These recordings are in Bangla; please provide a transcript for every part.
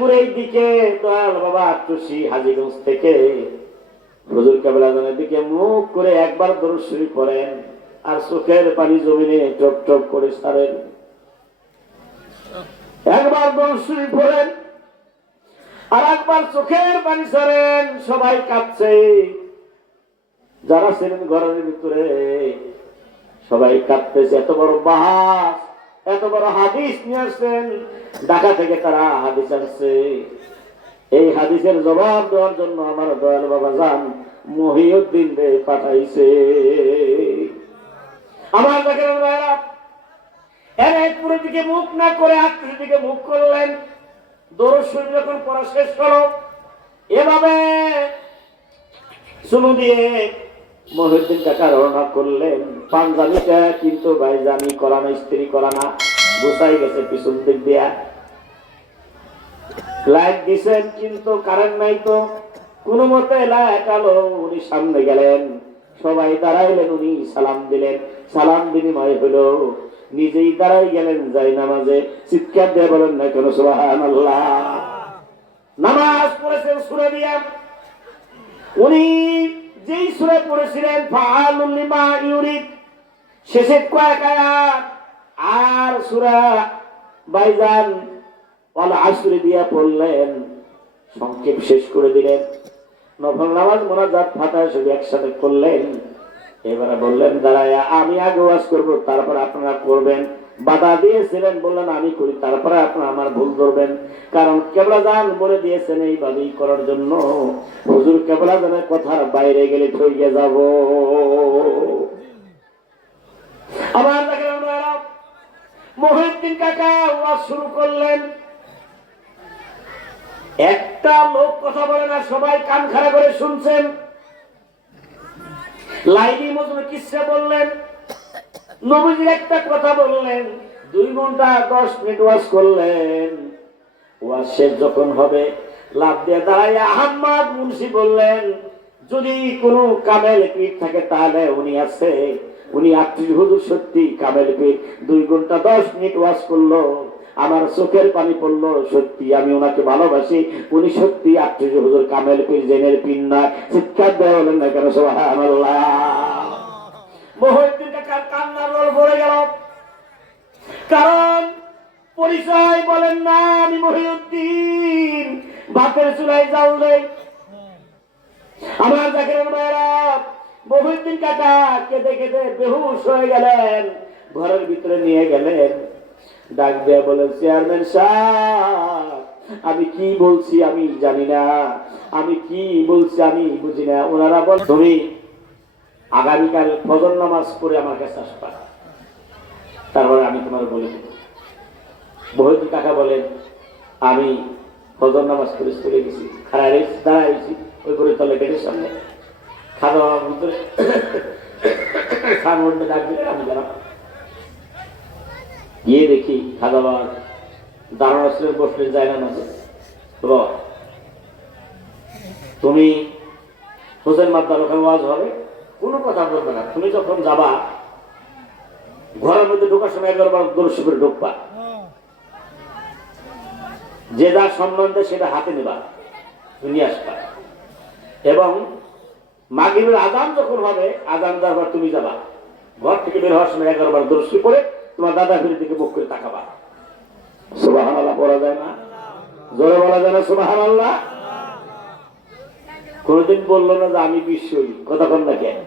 এরপরের দিকে দয়াল বাবা আট্টুসি হাজীগঞ্জ থেকে হুজুর কেবলা জানের দিকে মুখ করে একবার দরুদ শরীফ পড়েন আর চোখের পানি জমিনে টপ টপ করে ছাড়েন। একবার দরুদ শরীফ পড়েন আর একবার চোখের পানি ছাড়েন। সবাই কাঁদছে, যারা ছিলেন ঘরের ভিতরে সবাই কাঁদতেছে। এত বড় বাহাস, এত বড় হাদিস নিয়ে আসছেন, ঢাকা থেকে তারা হাদিস আনছে। এই হাদিসের জবাব দেওয়ার জন্য আমার দয়াল বাবা যান মহিউদ্দিন রে পাঠাইছে। আমার দেখেন ভাইরা, এরপরের দিকে মুখ না করে আত্মীয় দিকে মুখ করলেন। দরুদ শরীফ যখন পড়া শেষ হলো, এভাবে চুমু দিয়ে মহিউদ্দিন কাকা রওনা করলেন। পাঞ্জাবিটা কিন্তু ভাইজানি করা না, স্ত্রী করা না, গুছাই গেছে পিছন দিক দিয়া। লাইট দিছেন কিন্তু কারেন্ট নাই, তো কোন মতে লাইট আলো। উনি সামনে গেলেন, সবাই দাঁড়াইলেন, উনি সালাম দিলেন, সালাম বিনিময় হলো। নিজেই দাঁড়াই গেলেন যাই নামাজে। চিৎকার দিয়ে বলেন না কেন সুবহানাল্লাহ। নামাজ পড়েছেন সূরা দিয়া। উনি যেই সূরা পড়েছিলেন ফাআলুল লিমা ইউরিদ, শেষের কয়েক আয়াত আর সূরা বাইজান ওয়াল আসর দিয়া পড়লেন, সংক্ষেপ শেষ করে দিলেন। নফল নামাজ মুনাজাত ফাতিহা সব একসাথে করলেন। এবারে বললেন দাঁড়ায়া আমি আগে ওয়াজ করবো, তারপর আপনারা করবেন। বাধা দিয়েছিলেন, বললেন আমি করি, তারপরে আপনারা আমার ভুল ধরবেন। কারণ কেবলা জান বলে দিয়েছেন এইভাবেই করার জন্য। হুজুর কেবলা জানের কথার বাইরে গেলে ঠইকে যাব। আবার দেখেন মহিউদ্দিন কাকা ওয়াজ শুরু করলেন। একটা লোক কথা বলে না, সবাই কান খাড়া করে শুনছেন। লাইলি মজনু কিসসা বললেন, নবীজির একটা কথা বললেন। 2 ঘন্টা 10 মিনিট ওয়াজ করলেন। ওয়াজ শেষ যখন হবে, লাফ দিয়ে দাঁড়াইয়া আহমদ মুন্সি বললেন, যদি কোনো কামেল পীর থাকে তাহলে উনি আছে। উনি আট্টুসি হুজুর সত্যি কামেল পীর। 2 ঘন্টা 10 মিনিট ওয়াজ করলো, আমার চোখের পানি পড়লো। সত্যি আমি ওনাকে ভালোবাসি, উনি সত্যি আট্টুসি হুজুর কামেল পীর, জেনের পীর না। চিৎকার দেওয়া বলেন না কেন সুবহানাল্লাহ। মহিউদ্দিন কাকার কান্নার রোল ভরে গেল। কারণ পরিচয় বলেন না, আমি মহিউদ্দিন, ভাতের চুলায় জাল দেই। আমার দেখেন ভাইরা, মহিউদ্দিন কাকা কেঁদে কেঁদে বেহুশ হয়ে গেলেন। ঘরের ভিতরে নিয়ে গেলেন, ডাক দিয়ে বলেন চেয়ারম্যান সাহেব, আমি কি বলছি আমি জানি না, আমি কি বলছি আমি বুঝি না। ওনারা বল তুমি আগামীকাল ফজর নামাজ পড়ে আমার কাছে আসবা, তারপরে আমি তোমার বলে দেব। মহিউদ্দিন কাকা বলেন আমি ফজর নামাজ পড়ে চলে গেছি, দাঁড়াইছি ওই করে তলে গেটের সামনে। খাওয়া ভিতরে ডাক দিলে আমি গেলাম, গিয়ে দেখি খাদাবার দাঁড়ানো ছিলেন, বসলেন যায় না মাঝে। তুমি হোসেন মাদ্দার ওখানে ওয়াজ হবে, কোনো কথা বলবে না। তুমি যখন যাবা ঘরের মধ্যে ঢোকার সময় 11 বার দরুদ শরীফ ঢুকবা, যে যার সম্বন্ধে সেটা হাতে নেবা, নিয়ে আসবা। এবং মাগরিবের আযান যখন হবে, আযান দেওয়ার পর তুমি যাবা, ঘর থেকে বের হওয়ার সময় 11 বার দরুদ শরীফ পড়ে তোমার দাদা ফিরের দিকে মুখ করে তাকাবা। সুবহানাল্লাহ বলা যায় না? জোরে বলা যায় না সুবহানাল্লাহ? কোনদিন বললো না যে আমি বিশ্বরি, কথা কন না কেন?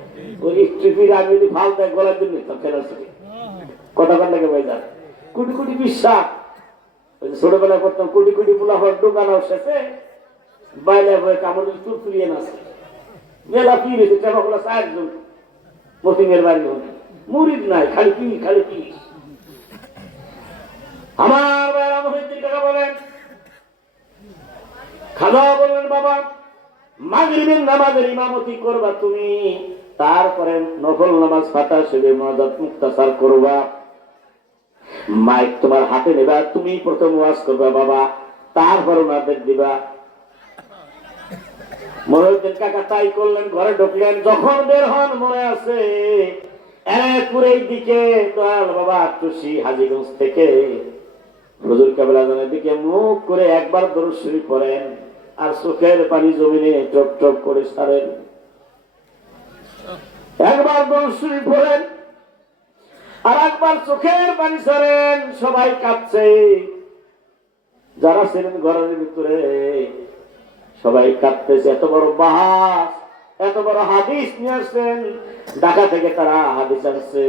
ওই স্ত্রীর আমি যদি ফাল দেয় গলার জন্য ফেরার থেকে কথা কন নাকি ভাই যান? কোটি কোটি বিশ্বাস। ছোটবেলায় করতাম, কোটি কোটি পোলা হওয়ার দোকানো শেষে বাইরে বয়ে কামড় চুল তুলিয়ে নাচে। মেলা পীর হয়েছে, চাপা পোলা 4 জন মতিমের বাড়ি হলে মুরিদ নাই, খালি পীর খালি পীর। আমার ভাইরা মহিউদ্দিন কাকা বলেন, খাজা বললেন বাবা মাগরিবের নামাজের ইমামতি করবা তুমি, তারপরে নফল নামাজ ফাতিহা শরীফ মুনাজাত মুক্তাসার করবা। মাইক তোমার হাতে নেবা, তুমি প্রথম ওয়াজ করবা বাবা, তারপর ওনাদের দিবা। মহিউদ্দিন কাকা তাই করলেন। ঘরে ঢুকলেন, যখন বের হন মনে আছে এরপরের দিকে দয়াল বাবা আট্টুসি হাজীগঞ্জ থেকে হুজুর কেবলা জানের দিকে মুখ করে একবার দরুদ শরীফ পড়েন আর চোখের পানি জমিনে টপ টপ করে ছাড়েন। একবার দরুদ শরীফ পড়েন আর একবার চোখের পানি ছাড়েন। সবাই কাঁদছে, যারা ছিলেন ঘরের ভিতরে সবাই কাঁদতেছে। এত বড় বাহাস, এত বড় হাদিস নিয়ে আসছেন, ঢাকা থেকে তারা হাদিস আনছে।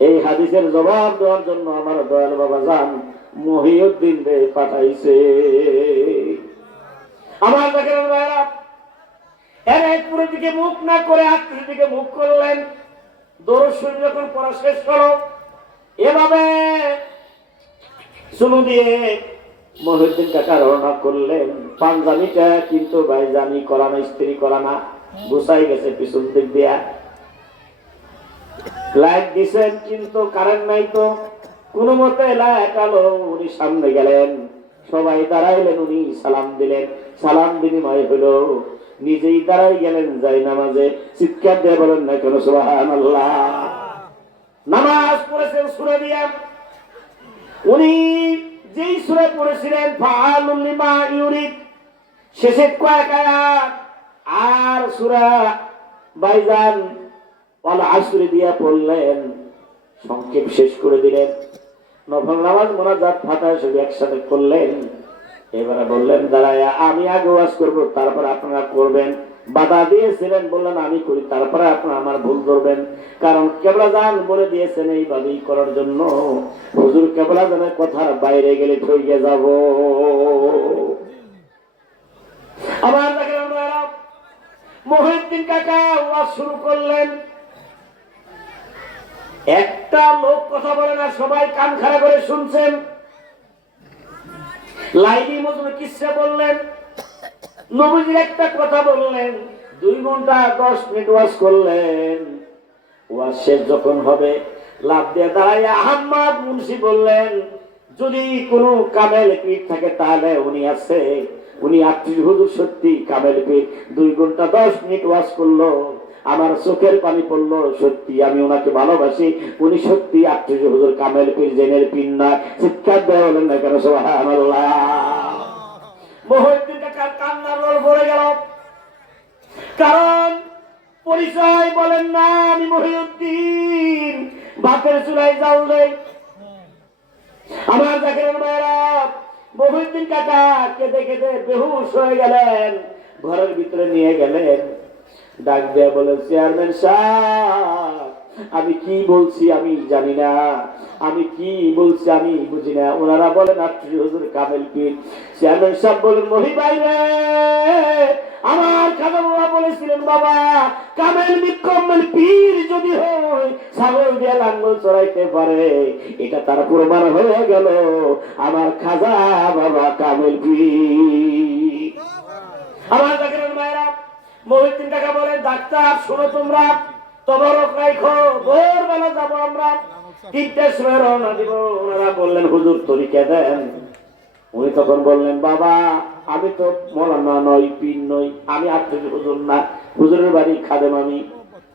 এই হাদিসের জবাব দেওয়ার জন্য আমার দয়াল বাবা জান মহিউদ্দিন রে পাঠাইছে। আমার দেখেন ভাইরা, এর একপুরের দিকে মুখ না করে আত্মীয় দিকে মুখ করলেন। দরুদ শরীফ যখন পড়া শেষ হলো, এভাবে চুমু দিয়ে মহিউদ্দিন কাকা রওনা করলেন। পাঞ্জাবিটা কিন্তু ভাইজানি করা না, স্ত্রী করা না, গুছাই গেছে পিছন দিক দিয়া। লাইট দিছেন কিন্তু কারেন্ট নাই তো, কোন মতে লাইট আলো। উনি সামনে গেলেন, সবাই দাঁড়াইলেন, উনি সালাম দিলেন। সালাম বিনিময় হলো, নিজেই দাঁড়াই গেলেন যাই নামাজে। চিৎকার দিয়ে বলেন না কেন সুবহানাল্লাহ। নামাজ পড়েছেন সূরা দিয়া। উনি যেই সূরা পড়েছিলেন ফাআলুল লিমা ইউরিদ, শেষের কয়েক আয়াত আর সূরা বাইজান ওয়াল আসর দিয়া পড়লেন, সংক্ষেপ শেষ করে দিলেন। নফল নামাজ মুনাজাত ফাতিহা সব একসাথে করলেন। এবারে বললেন দাঁড়ায়া আমি আগে ওয়াজ করবো, তারপর আপনারা করবেন। বাধা দিয়েছিলেন, বললেন আমি করি, তারপরে আপনারা আমার ভুল ধরবেন। কারণ কেবলা জান বলে দিয়েছেন এইভাবেই করার জন্য। হুজুর কেবলা জানের কথার বাইরে গেলে ঠকে যাব। আবার দেখেন মহিউদ্দিন কাকা ওয়াজ শুরু করলেন। একটা লোক কথা বলে না, সবাই কান খাড়া করে শুনছেন। লাইলি মজনু কিসসা বললেন, নবীজির একটা কথা বললেন। 2 ঘন্টা 10 মিনিট ওয়াজ করলেন। ওয়াজ শেষ যখন হবে, লাভ দিয়ে দাঁড়াইয়া আহমদ মুন্সি বললেন, যদি কোনো কামেল পীর থাকে তাহলে উনি আছে। উনি আত্মীয় হুজুর সত্যি কামেল পীর। 2 ঘন্টা 10 মিনিট ওয়াজ করলো, আমার চোখের পানি পড়লো। সত্যি আমি ওনাকে ভালোবাসি, উনি সত্যি আত্মীয় হুজুর কামেল পীর, জেনের পীর না। চিৎকার দেওয়া বলেন না কেন সুবহানাল্লাহ। মহিউদ্দিন কাকার কান্নার রোল ভরে গেল। কারণ পরিচয় বলেন না, আমি মহিউদ্দিন, ভাতের চুলায় জাল দেই। আমার দেখেন ভাইরা, মহিউদ্দিন কাকা কেঁদে কেঁদে বেহুশ হয়ে গেলেন। ঘরের ভিতরে নিয়ে গেলেন, ডাক দেয়া বলে, চেয়ারম্যান সাহেব আমি কি বলছি আমি জানি না, আমি কি বলছি আমি বুঝি না। ওনারা বলেন আত্মীয় হুজুর কামেল পীর। চেয়ারম্যান সাহেব বলেন, মহি ভাই রে, আমার খাজা বাবা বলেছিলেন বাবা, কামেল বিক্রমেল পীর যদি হয় ছাগল দিয়ে লাঙ্গল চড়াইতে পারে, এটা তার প্রমাণ হয়ে গেল আমার খাজা বাবা কামেল পীর। আমার দেখেন ভাইরা, মহিউদ্দিন কাকা বলে, ডাক্তার শোনো তোমরা, তবরক রাখো, ভোরবেলা যাবো আমরা, 3টার সময় রওনা দিব। ওনারা বললেন হুজুর তরিকা দেন। উনি তখন বললেন, বাবা আমি তো মৌলানা নই, পীর নই, আমি আত্মীয় হুজুর না, হুজুরের বাড়ি খাদেম আমি।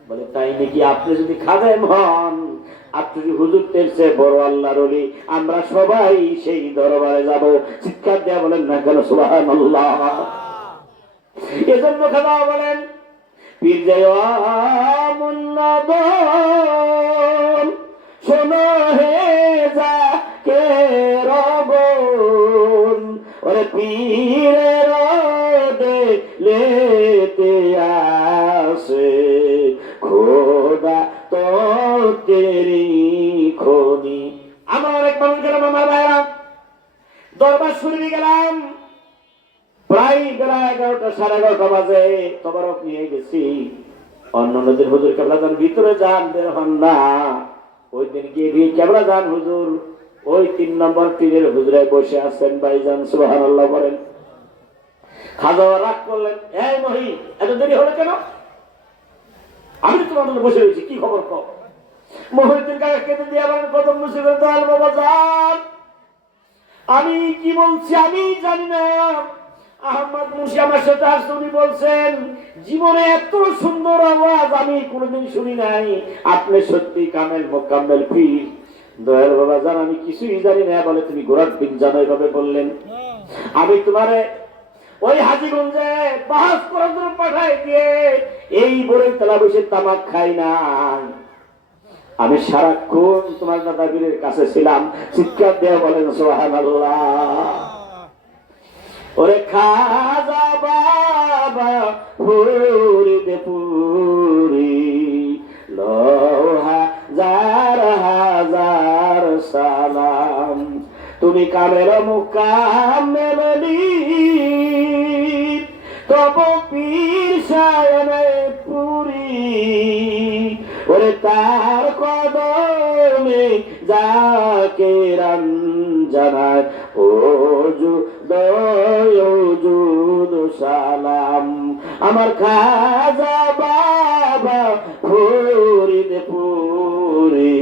বলে তাই নাকি? আপনি যদি খাদেম হন, আত্মীয় হুজুর তেরছে বড় আল্লাহর ওলি, আমরা সবাই সেই দরবারে যাব। চিৎকার দেয়া বলেন না কেন সুবহানাল্লাহ। এজন্য খাদা বলেন, পীর জয় মুন্নাদন শোনো হে যা কে রবন, ওরে পীরের লেতে আসে খোদা তো তেরি খনি। আমার এক মানুষ গেলাম, আমার ভাইরা দরবার শুনে গেলাম, প্রায় বেলা 11টা 11:30 বাজে। তবরক নিয়ে গেছি। অন্য নদীর হুজুর কেবলা যান ভিতরে যান, বের হন না। ওই দিন গিয়ে দিয়ে কেবলা যান হুজুর ওই 3 নম্বর তীরের হুজুরে বসে আছেন। ভাইজান সুবহানাল্লাহ বলেন। খাজা রাগ করলেন, এই মহি এত দেরি হলো কেন? আমি তোমার বসে রয়েছি, কি খবর কও? মহিউদ্দিন কাকা কেঁদে দিয়ে আবার কদম মুসিবের দয়াল বাবা যান, আমি কি বলছি আমি জানি না। আহমদ মুন্সি আমার সাথে আসতে, উনি বলছেন জীবনে এত সুন্দর আওয়াজ আমি কোনোদিন শুনি নাই, আপনি সত্যি কামেল মোকাম্মেল পীর। দয়াল বাবা জান আমি কিছুই জানি না। বলে তুমি ঘোড়ার ডিম জানো? এভাবে বললেন। আমি তোমারে ওই হাজীগঞ্জে বাহাস করার জন্য পাঠাই দিয়ে এই বড়ই তলা বসে তামাক খাই না। আমি সারাক্ষণ তোমার দাদা বীরের কাছে ছিলাম। চিৎকার দেয়া বলেন সুবহানাল্লাহ। ওরে খাজা বাবা ফরিদ পুরি হাজার হাজার সালাম, তুমি কামের মুকামেলি তব পীর সায়নে পুরি। ওরে তার কদমে যাকে জানায় ও জুদ সালাম। আমার খাজা বাবা ফরিদ পুরি